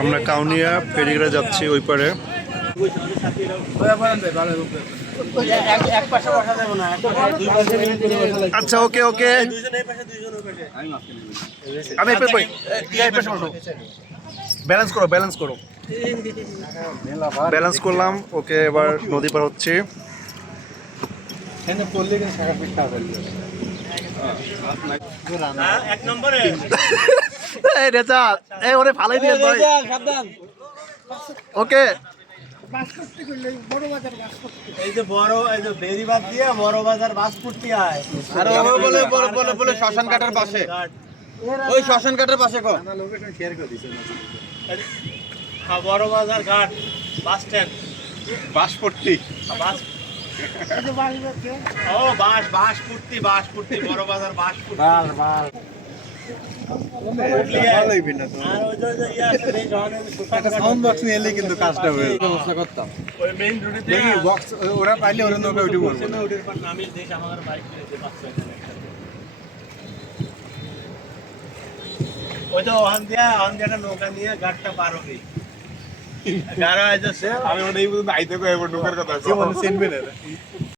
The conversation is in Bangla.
আমরা কাউনিয়া ফেরিঘাটে যাচ্ছি ওই পারে। আচ্ছা ওকে ওকে, আমি ব্যালেন্স করো ব্যালেন্স করো, ব্যালেন্স করলাম। ওকে এবার নদী পার হচ্ছে। ওকে এই যে বড় এই যে বেরিবাদ দিয়ে বড় বাজার বাসপুরটি আয় আর ও বলে বলে বলে বলে শ্মশান ঘাটের পাশে, ওই শ্মশান ঘাটের পাশে কো লোকেশন শেয়ার করে দিছে। হ্যাঁ বড় বাজার ঘাট বাস স্ট্যান্ড বাসপট্টি বাস ও বাস বাসপুরটি বাসপুরটি বড় বাজার বাসপুরটি বাস বাস ভালোই বিনা তো আর ওই যে ইয়া আছে এই জনের একটা সাউন্ড বক্স নিয়ে এলে কিন্তু কাজটা হয়ে ব্যবস্থা করতাম। ওই মেইন রোডে দেখি বক্স ওরা পাইলে ওরা নৌকা উঠে পড়বে না ওদের পর নামে দেশ আমাদের বাইক নিয়ে পাচ্ছে ওই তো ওখান দিয়ে একটা নৌকা নিয়ে ঘাটটা পার হবে গাড়া আইতেছে আমি ওটাই বুঝতে আইতে কই এবার নৌকার কথা আছে মনে চিনবে না